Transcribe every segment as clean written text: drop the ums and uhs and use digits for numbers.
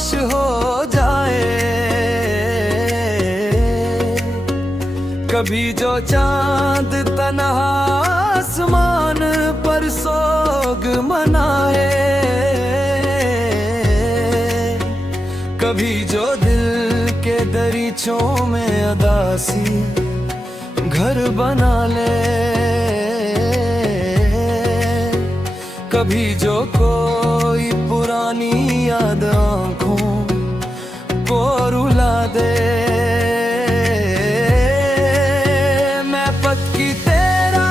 खामोश हो जाए। कभी जो चांद तन्हा आसमान पर सोग मनाए, कभी जो दिल के दरीचों में अदासी घर बना ले, कभी जो कोई पुरानी याद आँखों को रुला दे। मैं पक्की तेरा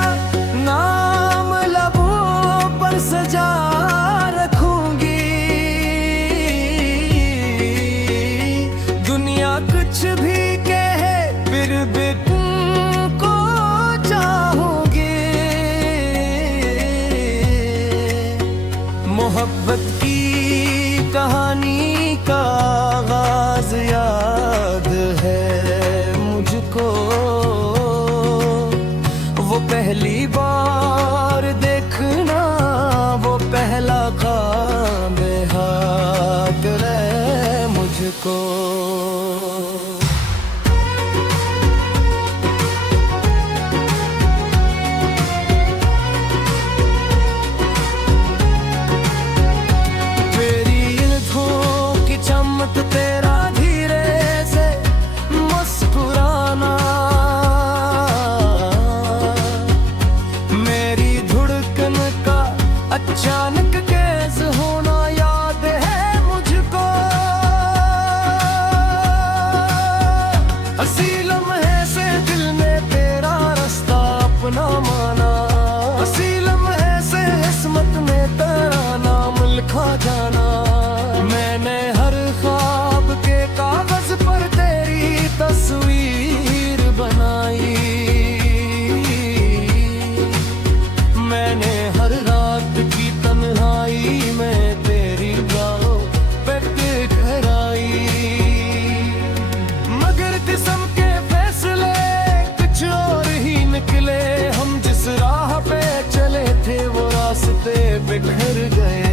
नाम लबों पर सजा रखूंगी। दुनिया कुछ भी कहे फिर भी तुमको चाहूंगी। मोहब्बत की कहानी का आगाज याद है मुझको, वो पहली बार देखना, वो पहला ख्वाब हाथ ले मुझको। तेरा धीरे से मुस्कुराना, मेरी धड़कन का अचानक तेज होना याद है मुझको। हंसी लम्हे से दिल ने तेरा रास्ता अपना माना, हंसी लम्हे से किस्मत में तेरा नाम लिखा जाना। मैंने हर ख्वाब के कागज पर तेरी तस्वीर बनाई, मैंने हर रात की तन्हाई में तेरी बाहों पे ठहराई। मगर किस्म के फैसले कुछ और ही निकले, हम जिस राह पे चले थे वो रास्ते बिखर गए।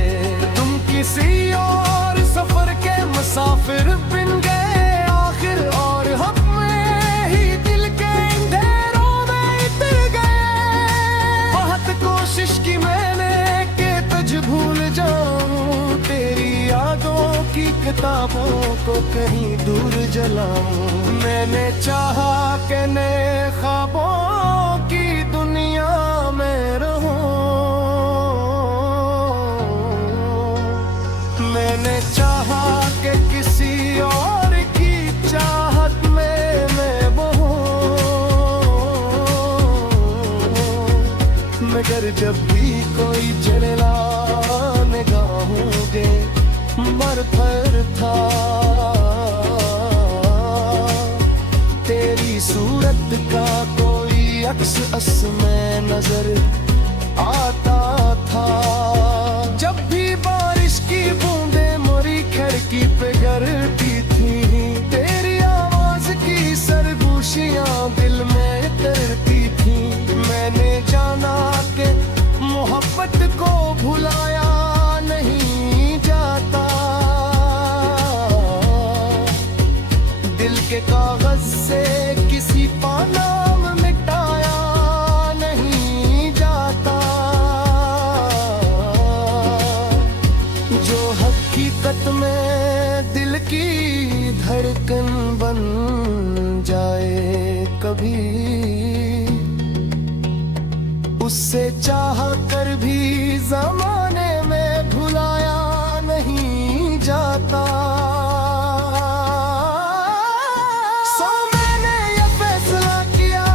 तुम किसी और सफर के मुसाफिर बिन गए आखिर, और हमें ही दिल के अंधेरों में उतर गए। बहुत कोशिश की मैंने कि तुझ भूल जाऊं, तेरी यादों की किताबों को कहीं दूर जलाऊं। मैंने चाहा कि नए ख्वाबों की दुनिया में रहूं, मैंने चाहा कि किसी और की चाहत में मैं बहूं। मगर जब भी कोई चला निगाहों के मर पर था, तेरी सूरत का कोई अक्स में नजर आता था। जब भी बारिश की बूंदें मोरी खिड़की पे गिरती थी, तेरी आवाज की सरगोशियां दिल में उतरती थी। मैंने जाना कि मोहब्बत को भुलाया नहीं जाता, दिल के कागज से किसी पाना मिटाया नहीं जाता। जो हकीकत में दिल की धड़कन बन जाए कभी, उससे चाह कर भी जमाने में भुलाया नहीं जाता। सो मैंने ये फैसला किया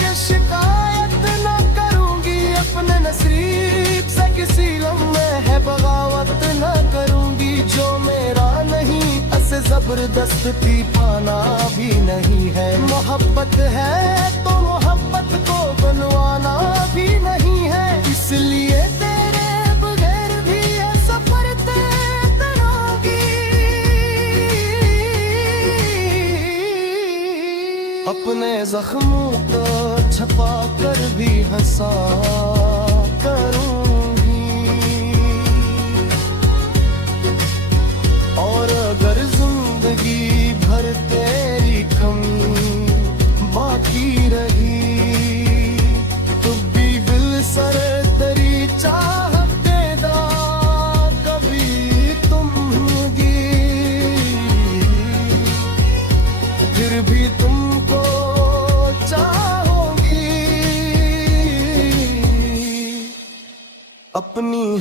कि शिकायत न करूंगी अपने नसीब से, किसी लम्हे है बगावत न करूंगी जो मेरा नहीं। ऐसे जबरदस्त भी पाना भी नहीं है, मोहब्बत है तो मोहब्बत को बनवाना भी नहीं है। इसलिए तेरे बगैर भी ये सफर तय करूंगी, अपने जख्मों को छपा कर भी हंसा करूंगी। और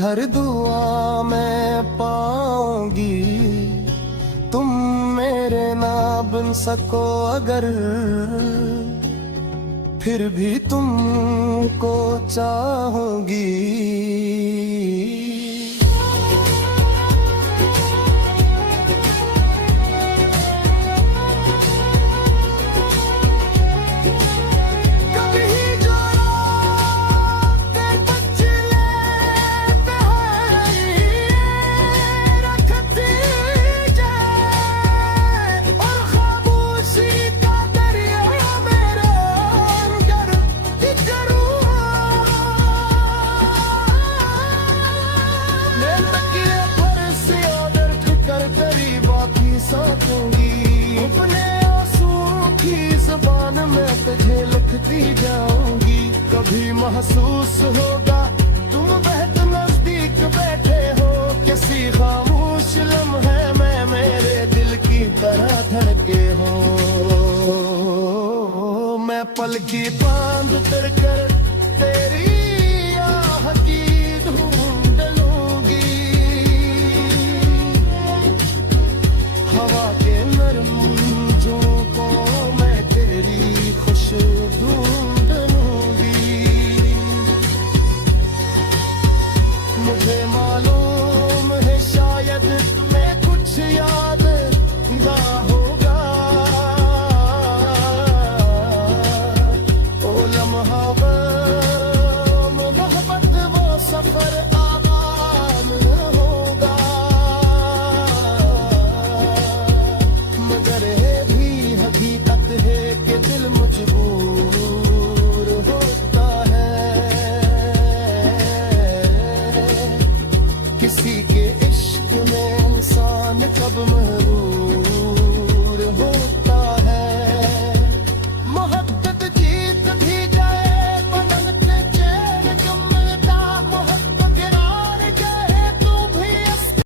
हर दुआ मैं पाऊंगी। तुम मेरे ना बन सको अगर, फिर भी तुमको चाहूंगी। अपने आंसुओं की ज़बान में तुझे लिखती जाऊंगी। कभी महसूस होगा तुम बहुत नजदीक बैठे हो, किसी खामोश लम्हे में मेरे दिल की तरह धड़के हो। मैं पल की बांध कर तेरी आह की ढूंढ लूंगी। हवा के नरम झोंकों में तेरी खुशबू ढूंढ लूंगी। मुझे मालूम है शायद मैं कुछ याद ना होगा। ओ लम्हा वो मोहब्बत वो सफर